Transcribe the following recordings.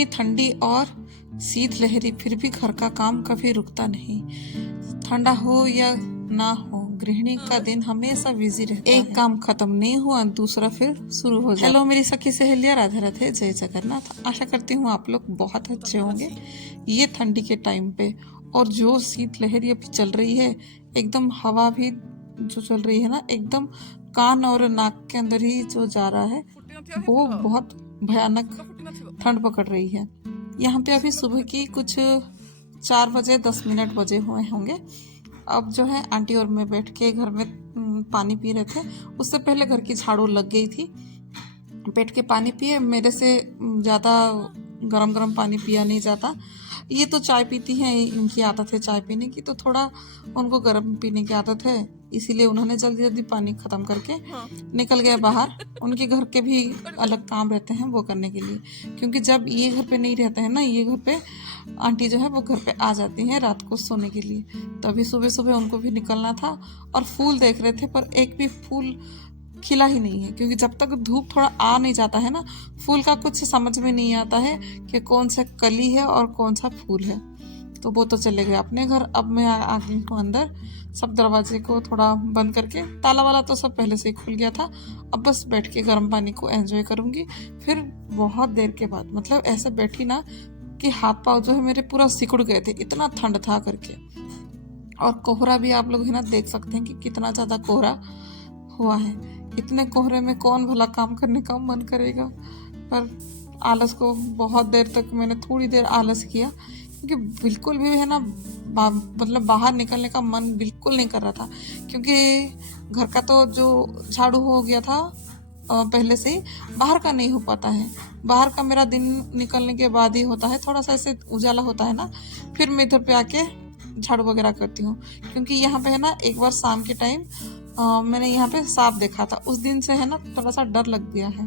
इतनी ठंडी और शीतलहरी, फिर भी घर का काम कभी रुकता नहीं। ठंडा हो या ना हो, गृहिणी का दिन हमेशा बिजी रहता है। एक काम खत्म नहीं हुआ, दूसरा फिर शुरू हो जाए। हेलो मेरी सखी सहेलियां, राधे राधे, जय जगन्नाथ। आशा करती हूँ आप लोग बहुत अच्छे होंगे ये ठंडी के टाइम पे। और जो शीतलहरी अभी चल रही है, एकदम हवा भी जो चल रही है ना, एकदम कान और नाक के अंदर ही जो जा रहा है, वो बहुत भयानक ठंड पकड़ रही है। यहाँ पे अभी सुबह की कुछ 4 बजे 10 मिनट बजे हुए होंगे। अब जो है आंटी और मैं बैठ के घर में पानी पी रहे थे। उससे पहले घर की झाड़ू लग गई थी, बैठ के पानी पिए। मेरे से ज़्यादा गरम गरम पानी पिया नहीं जाता। ये तो चाय पीती हैं, इनकी आदत है चाय पीने की, तो थोड़ा उनको गर्म पीने की आदत है, इसीलिए उन्होंने जल्दी जल्दी पानी ख़त्म करके निकल गए बाहर। उनके घर के भी अलग काम रहते हैं वो करने के लिए, क्योंकि जब ये घर पे नहीं रहते हैं ना, ये घर पे आंटी जो है वो घर पे आ जाती हैं रात को सोने के लिए। तो अभी सुबह सुबह उनको भी निकलना था और फूल देख रहे थे, पर एक भी फूल खिला ही नहीं है, क्योंकि जब तक धूप थोड़ा आ नहीं जाता है ना, फूल का कुछ समझ में नहीं आता है कि कौन सा कली है और कौन सा फूल है। तो वो तो चले गए अपने घर। अब मैं आ गई हूँ अंदर, सब दरवाजे को थोड़ा बंद करके। ताला वाला तो सब पहले से ही खुल गया था। अब बस बैठ के गर्म पानी को एंजॉय करूँगी। फिर बहुत देर के बाद, मतलब ऐसे बैठी ना कि हाथ पाँव जो है मेरे पूरा सिकुड़ गए थे, इतना ठंड था करके। और कोहरा भी आप लोग है ना देख सकते हैं कि कितना ज़्यादा कोहरा हुआ है। इतने कोहरे में कौन भला काम करने का मन करेगा। पर आलस को बहुत देर तक मैंने थोड़ी देर आलस किया, क्योंकि बिल्कुल भी है ना मतलब बाहर निकलने का मन बिल्कुल नहीं कर रहा था। क्योंकि घर का तो जो झाड़ू हो गया था पहले से ही, बाहर का नहीं हो पाता है। बाहर का मेरा दिन निकलने के बाद ही होता है, थोड़ा सा ऐसे उजाला होता है ना, फिर मैं इधर पे आके झाड़ू वगैरह करती हूँ। क्योंकि यहाँ पे है ना एक बार शाम के टाइम मैंने यहाँ पे सांप देखा था, उस दिन से है ना थोड़ा सा डर लग गया है।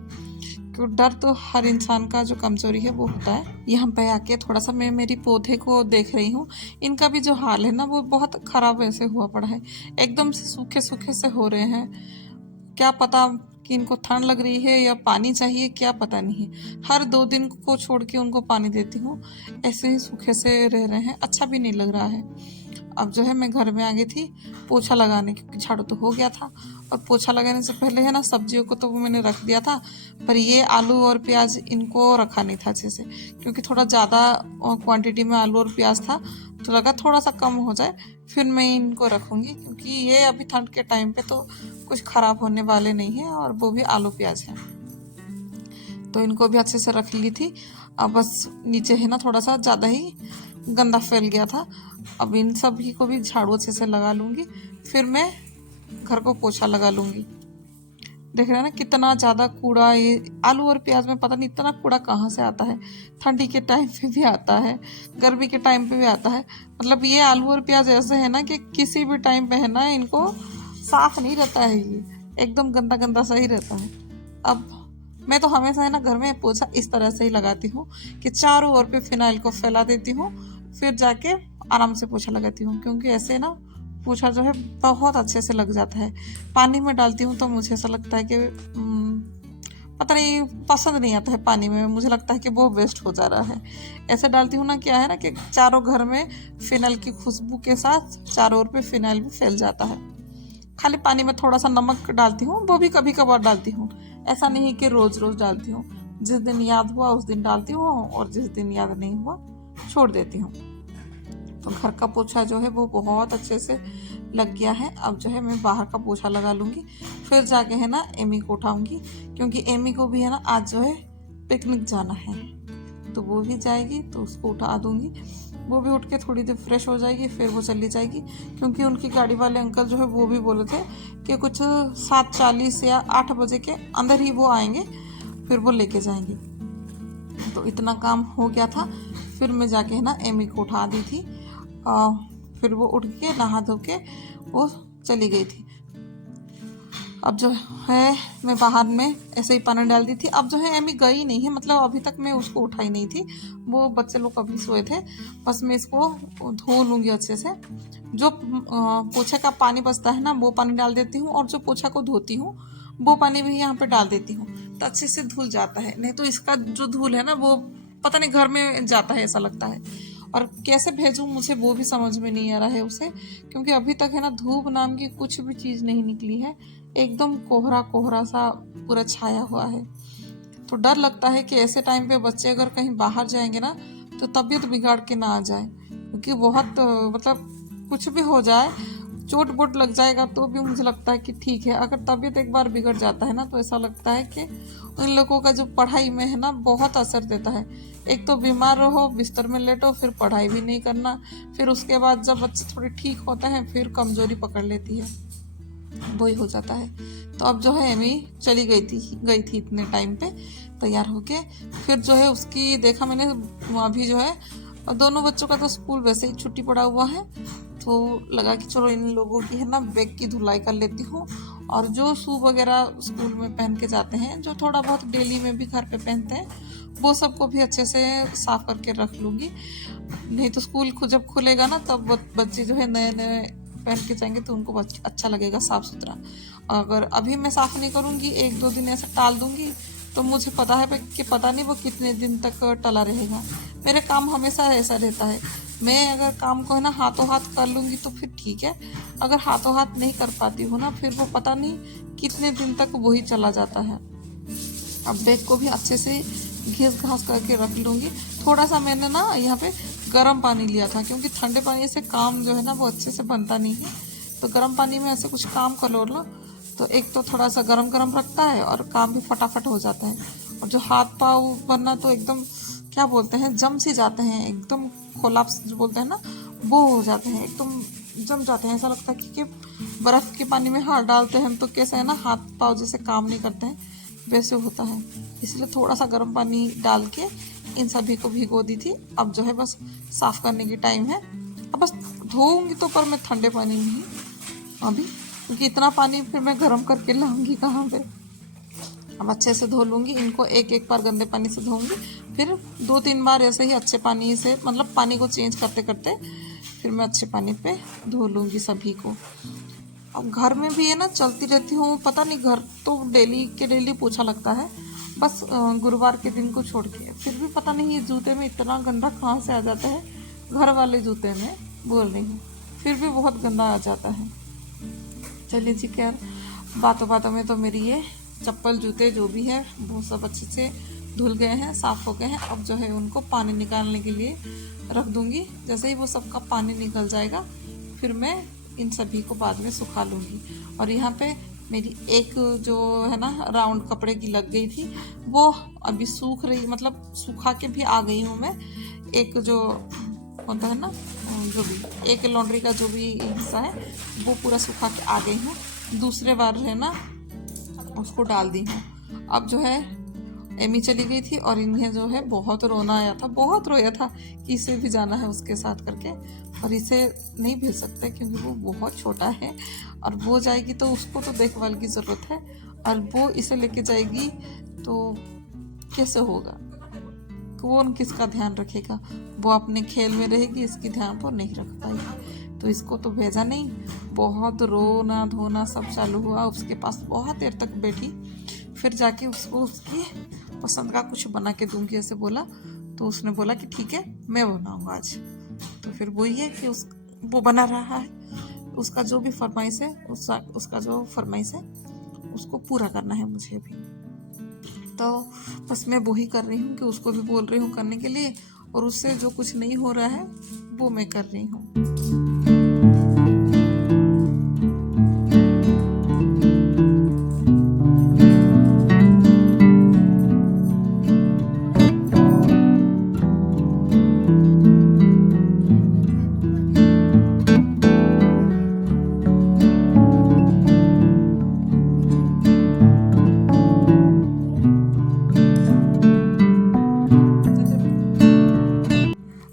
क्योंकि डर तो हर इंसान का जो कमजोरी है वो होता है। यहाँ पे आके थोड़ा सा मैं मेरी पौधे को देख रही हूँ। इनका भी जो हाल है ना वो बहुत खराब ऐसे हुआ पड़ा है, एकदम से सूखे सूखे से हो रहे हैं। क्या पता कि इनको ठंड लग रही है या पानी चाहिए, क्या पता नहीं। हर 2 दिन को छोड़ के उनको पानी देती हूँ, ऐसे ही सूखे से रह रहे हैं, अच्छा भी नहीं लग रहा है। अब जो है मैं घर में आ गई थी पोछा लगाने, क्योंकि झाड़ू तो हो गया था। और पोछा लगाने से पहले है ना सब्जियों को तो वो मैंने रख दिया था, पर ये आलू और प्याज इनको रखा नहीं था अच्छे से, क्योंकि थोड़ा ज़्यादा क्वांटिटी में आलू और प्याज था, तो लगा थोड़ा सा कम हो जाए फिर मैं इनको रखूँगी। क्योंकि ये अभी ठंड के टाइम पे तो कुछ ख़राब होने वाले नहीं हैं, और वो भी आलू प्याज हैं, तो इनको भी अच्छे से रख ली थी। अब बस नीचे है ना थोड़ा सा ज़्यादा ही गंदा फैल गया था। अब इन सभी को भी झाड़ू अच्छे से लगा लूँगी, फिर मैं घर को पोछा लगा लूँगी। देख रहे हैं ना कितना ज़्यादा कूड़ा, ये आलू और प्याज में पता नहीं इतना कूड़ा कहाँ से आता है। ठंडी के टाइम पे भी आता है, गर्मी के टाइम पे भी आता है। मतलब ये आलू और प्याज ऐसे है ना कि किसी भी टाइम पे है ना इनको साफ नहीं रहता है, ये एकदम गंदा गंदा सा ही रहता है। अब मैं तो हमेशा है ना घर में पोछा इस तरह से ही लगाती हूँ कि चारों ओर पे फिनाइल को फैला देती हूँ, फिर जाके आराम से पोछा लगाती हूँ। क्योंकि ऐसे ना पोछा जो है बहुत अच्छे से लग जाता है। पानी में डालती हूँ तो मुझे ऐसा लगता है कि पता नहीं पसंद नहीं आता है पानी में, मुझे लगता है कि वो वेस्ट हो जा रहा है। ऐसे डालती हूँ ना, क्या है ना कि चारों घर में फिनाइल की खुशबू के साथ चारों ओर पे फिनाइल भी फैल जाता है। खाली पानी में थोड़ा सा नमक डालती हूँ, वो भी कभी कभार डालती हूँ, ऐसा नहीं कि रोज़ रोज़ डालती हूँ। जिस दिन याद हुआ उस दिन डालती हूँ, और जिस दिन याद नहीं हुआ छोड़ देती हूँ। तो घर का पोछा जो है वो बहुत अच्छे से लग गया है। अब जो है मैं बाहर का पोछा लगा लूँगी, फिर जाके है ना एमी को उठाऊँगी, क्योंकि एमी को भी है ना आज जो है पिकनिक जाना है, तो वो भी जाएगी, तो उसको उठा दूँगी। वो भी उठ के थोड़ी देर फ्रेश हो जाएगी, फिर वो चली जाएगी। क्योंकि उनकी गाड़ी वाले अंकल जो है वो भी बोले थे कि कुछ 7:40 या 8 बजे के अंदर ही वो आएंगे, फिर वो लेके जाएंगे। तो इतना काम हो गया था, फिर मैं जाके है ना एमी को उठा दी थी। फिर वो उठ के नहा धो के वो चली गई थी। अब जो है मैं बाहर में ऐसे ही पानी डाल दी थी। अब जो है एमी गई नहीं है, मतलब अभी तक मैं उसको उठाई नहीं थी, वो बच्चे लोग अभी सोए थे। बस मैं इसको धो लूँगी अच्छे से। जो पोछे का पानी बचता है ना वो पानी डाल देती हूँ, और जो पोछा को धोती हूँ वो पानी भी यहाँ पे डाल देती हूँ, तो अच्छे से धुल जाता है। नहीं तो इसका जो धूल है ना वो पता नहीं घर में जाता है ऐसा लगता है। और कैसे भेजूं मुझे वो भी समझ में नहीं आ रहा है उसे, क्योंकि अभी तक है ना धूप नाम की कुछ भी चीज़ नहीं निकली है। एकदम कोहरा कोहरा सा पूरा छाया हुआ है। तो डर लगता है कि ऐसे टाइम पे बच्चे अगर कहीं बाहर जाएंगे ना तो तबीयत बिगाड़ के ना आ जाए, क्योंकि बहुत मतलब कुछ भी हो जाए, चोट वोट लग जाएगा तो भी मुझे लगता है कि ठीक है। अगर तबीयत एक बार बिगड़ जाता है ना तो ऐसा लगता है कि उन लोगों का जो पढ़ाई में है ना बहुत असर देता है। एक तो बीमार रहो, बिस्तर में लेटो, फिर पढ़ाई भी नहीं करना, फिर उसके बाद जब बच्चे थोड़े ठीक होते हैं फिर कमजोरी पकड़ लेती है, वही हो जाता है। तो अब जो है एमी चली गई थी इतने टाइम पे तैयार होके। फिर जो है उसकी देखा मैंने, अभी जो है दोनों बच्चों का तो स्कूल वैसे ही छुट्टी पड़ा हुआ है, तो लगा कि चलो इन लोगों की है ना बैग की धुलाई कर लेती हूँ, और जो शू वगैरह स्कूल में पहन के जाते हैं, जो थोड़ा बहुत डेली में भी घर पे पहनते हैं, वो सबको भी अच्छे से साफ करके रख लूँगी। नहीं तो स्कूल जब खुलेगा ना तब बच्चे जो है नए नए पहन के जाएंगे तो उनको अच्छा लगेगा साफ सुथरा। अगर अभी मैं साफ नहीं करूँगी, 1-2 दिन ऐसे टाल दूँगी, तो मुझे पता है कि पता नहीं वो कितने दिन तक टला रहेगा। मेरे काम हमेशा ऐसा रहता है, मैं अगर काम को है ना हाथों हाथ कर लूँगी तो फिर ठीक है, अगर हाथों हाथ नहीं कर पाती हूँ ना फिर वो पता नहीं कितने दिन तक वही चला जाता है। अब बैग को भी अच्छे से घिस घास करके रख लूँगी। थोड़ा सा मैंने ना यहाँ पे गर्म पानी लिया था, क्योंकि ठंडे पानी से काम जो है ना वो अच्छे से बनता नहीं है। तो गर्म पानी में ऐसे कुछ काम कर लो तो एक तो थोड़ा सा गरम गरम रखता है और काम भी फटाफट हो जाता है। और जो हाथ पाँव बनना तो एकदम क्या बोलते हैं, जम सी जाते हैं, एकदम कोलाप्स जो बोलते हैं ना वो हो जाते हैं, एकदम जम जाते हैं। ऐसा लगता है कि बर्फ़ के पानी में हाथ डालते हैं तो कैसे है ना हाथ पाँव जैसे काम नहीं करते हैं वैसे होता है। इसलिए थोड़ा सा गर्म पानी डाल के इन सभी को भिगो दी थी। अब जो है बस साफ़ करने की टाइम है। अब बस धोऊंगी तो पर मैं ठंडे पानी में ही अभी, क्योंकि इतना पानी फिर मैं गर्म करके लाऊंगी कहाँ पे। अब अच्छे से धो लूँगी इनको, एक बार गंदे पानी से धोऊंगी, फिर 2-3 बार ऐसे ही अच्छे पानी से, मतलब पानी को चेंज करते करते फिर मैं अच्छे पानी पे धो लूँगी सभी को। अब घर में भी है ना चलती रहती हूँ, पता नहीं घर तो डेली के डेली पोछा लगता है, बस गुरुवार के दिन को छोड़ के। फिर भी पता नहीं ये जूते में इतना गंदा कहाँ से आ जाता है, घर वाले जूते में बोल रही हूँ, फिर भी बहुत गंदा आ जाता है। चलिए जी, खैर बातों बातों में तो मेरी ये चप्पल जूते जो भी है वो सब अच्छे से धुल गए हैं, साफ़ हो गए हैं। अब जो है उनको पानी निकालने के लिए रख दूँगी। जैसे ही वो सबका पानी निकल जाएगा फिर मैं इन सभी को बाद में सुखा लूँगी। और यहाँ पे मेरी एक जो है ना राउंड कपड़े की लग गई थी वो अभी सूख रही, मतलब सुखा के भी आ गई हूँ मैं। एक जो होता है ना जो भी एक लॉन्ड्री का जो भी हिस्सा है वो पूरा सुखा के आ गई हूँ, दूसरे बार है ना उसको डाल दी हूँ। अब जो है एमी चली गई थी और इन्हें जो है बहुत रोना आया था, बहुत रोया था कि इसे भी जाना है उसके साथ करके, और इसे नहीं भेज सकते क्योंकि वो बहुत छोटा है, और वो जाएगी तो उसको तो देखभाल की ज़रूरत है, और वो इसे लेके जाएगी तो कैसे होगा, कौन किसका ध्यान रखेगा। वो अपने खेल में रहेगी, इसकी ध्यान पर नहीं रख पाएगी, तो इसको तो भेजा नहीं। बहुत रोना धोना सब चालू हुआ, उसके पास बहुत देर तक बैठी, फिर जाके उसको उसकी पसंद का कुछ बना के दूंगी ऐसे बोला, तो उसने बोला कि ठीक है मैं बनाऊंगा आज। तो फिर वही है कि वो बना रहा है, उसका जो भी फरमाइश है उसका जो फरमाइश है उसको पूरा करना है मुझे भी। तो बस मैं वही कर रही हूँ कि उसको भी बोल रही हूँ करने के लिए, और उससे जो कुछ नहीं हो रहा है वो मैं कर रही हूँ।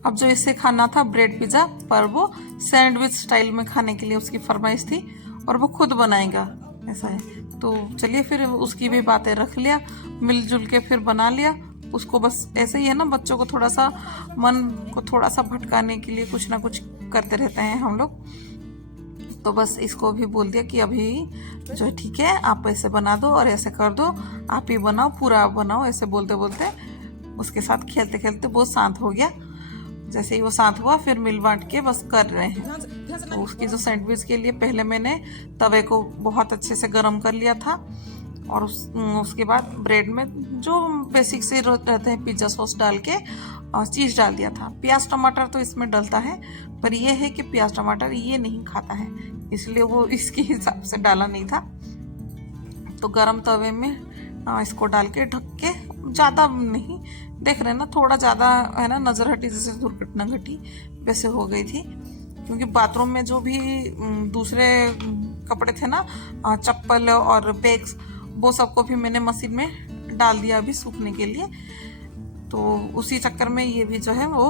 अब जो इसे खाना था ब्रेड पिज़्ज़ा, पर वो सैंडविच स्टाइल में खाने के लिए उसकी फरमाइश थी, और वो खुद बनाएगा ऐसा है। तो चलिए फिर उसकी भी बातें रख लिया, मिलजुल के फिर बना लिया उसको। बस ऐसे ही है ना, बच्चों को थोड़ा सा मन को थोड़ा सा भटकाने के लिए कुछ ना कुछ करते रहते हैं हम लोग। तो बस इसको भी बोल दिया कि अभी जो है ठीक है, आप ऐसे बना दो और ऐसे कर दो, आप ही बनाओ, पूरा आप बनाओ, ऐसे बोलते बोलते उसके साथ खेलते खेलते वो शांत हो गया। जैसे ही वो शांत हुआ फिर मिल बांट के बस कर रहे हैं। तो उसकी जो सैंडविच के लिए पहले मैंने तवे को बहुत अच्छे से गर्म कर लिया था और उसके बाद ब्रेड में जो बेसिक से रहते हैं पिज्ज़ा सॉस डाल के और चीज़ डाल दिया था। प्याज टमाटर तो इसमें डलता है, पर यह है कि प्याज टमाटर ये नहीं खाता है, इसलिए वो इसके हिसाब से डाला नहीं था। तो गरम तवे में इसको डाल के ढक के, ज़्यादा नहीं, देख रहे हैं ना, थोड़ा ज़्यादा है ना, नज़र हटी जैसे दुर्घटना घटी वैसे हो गई थी। क्योंकि बाथरूम में जो भी दूसरे कपड़े थे ना, चप्पल और बैग्स, वो सबको भी मैंने मशीन में डाल दिया अभी सूखने के लिए। तो उसी चक्कर में ये भी जो है वो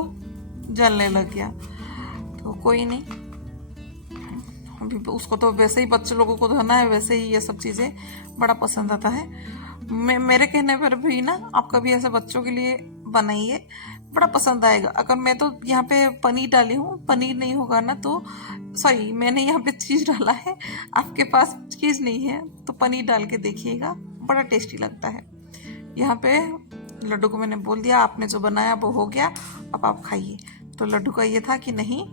जलने लग गया। तो कोई नहीं, अभी उसको तो वैसे ही बच्चे लोगों को धोना है, वैसे ही ये सब चीज़ें बड़ा पसंद आता है। मेरे कहने पर भी ना आप कभी ऐसे बच्चों के लिए बनाइए, बड़ा पसंद आएगा। अगर मैं तो यहाँ पे पनीर डाली हूँ, पनीर नहीं होगा ना तो सॉरी, मैंने यहाँ पे चीज़ डाला है, आपके पास चीज़ नहीं है तो पनीर डाल के देखिएगा, बड़ा टेस्टी लगता है। यहाँ पे लड्डू को मैंने बोल दिया आपने जो बनाया वो हो गया, अब आप खाइए। तो लड्डू का ये था कि नहीं,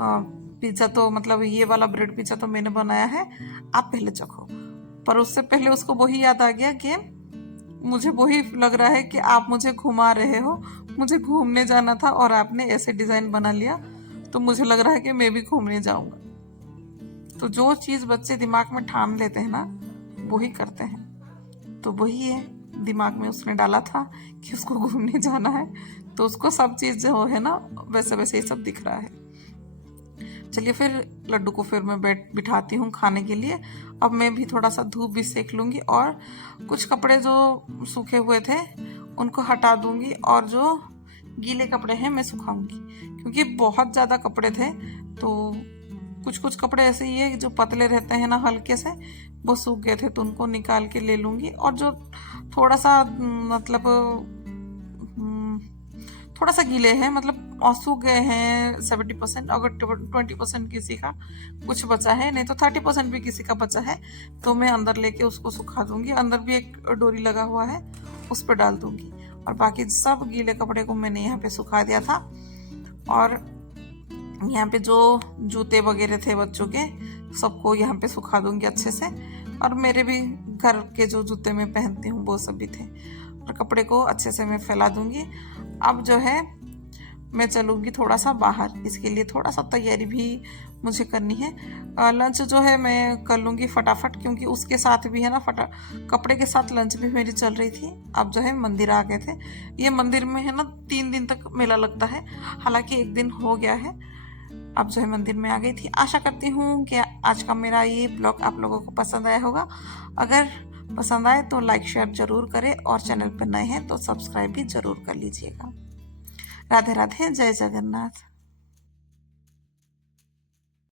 पिज़्ज़ा तो मतलब ये वाला ब्रेड पिज़्ज़ा तो मैंने बनाया है, आप पहले चखो। पर उससे पहले उसको वही याद आ गया कि मुझे वही लग रहा है कि आप मुझे घुमा रहे हो, मुझे घूमने जाना था और आपने ऐसे डिज़ाइन बना लिया, तो मुझे लग रहा है कि मैं भी घूमने जाऊंगा। तो जो चीज़ बच्चे दिमाग में ठान लेते हैं ना, वही करते हैं। तो वही है, दिमाग में उसने डाला था कि उसको घूमने जाना है, तो उसको सब चीज़ जो है ना वैसे वैसे ही सब दिख रहा है। चलिए फिर लड्डू को फिर मैं बिठाती हूँ खाने के लिए। अब मैं भी थोड़ा सा धूप भी सेक लूँगी और कुछ कपड़े जो सूखे हुए थे उनको हटा दूँगी और जो गीले कपड़े हैं मैं सुखाऊंगी, क्योंकि बहुत ज़्यादा कपड़े थे। तो कुछ कुछ कपड़े ऐसे ही है जो पतले रहते हैं ना, हल्के से, वो सूख गए थे तो उनको निकाल के ले लूँगी। और जो थोड़ा सा मतलब थोड़ा सा गीले हैं, मतलब सूख गए हैं 70%, अगर 20% किसी का कुछ बचा है, नहीं तो 30% भी किसी का बचा है, तो मैं अंदर लेके उसको सुखा दूंगी। अंदर भी एक डोरी लगा हुआ है, उस पर डाल दूंगी। और बाकी सब गीले कपड़े को मैंने यहाँ पे सुखा दिया था। और यहाँ पे जो जूते वगैरह थे बच्चों के, सबको यहाँ पे सुखा दूंगी अच्छे से। और मेरे भी घर के जो जूते मैं पहनती हूँ वो सब भी थे, और कपड़े को अच्छे से मैं फैला दूंगी। अब जो है मैं चलूँगी थोड़ा सा बाहर, इसके लिए थोड़ा सा तैयारी भी मुझे करनी है। लंच जो है मैं कर लूँगी फटाफट, क्योंकि उसके साथ भी है ना, कपड़े के साथ लंच भी मेरी चल रही थी। अब जो है मंदिर आ गए थे, ये मंदिर में है ना 3 दिन तक मेला लगता है, हालांकि 1 दिन हो गया है। अब जो है मंदिर में आ गई थी। आशा करती हूँ कि आज का मेरा ये ब्लॉग आप लोगों को पसंद आया होगा। अगर पसंद आए तो लाइक शेयर जरूर करें, और चैनल पर नए हैं तो सब्सक्राइब भी जरूर कर लीजिएगा। राधे राधे, जय जगन्नाथ।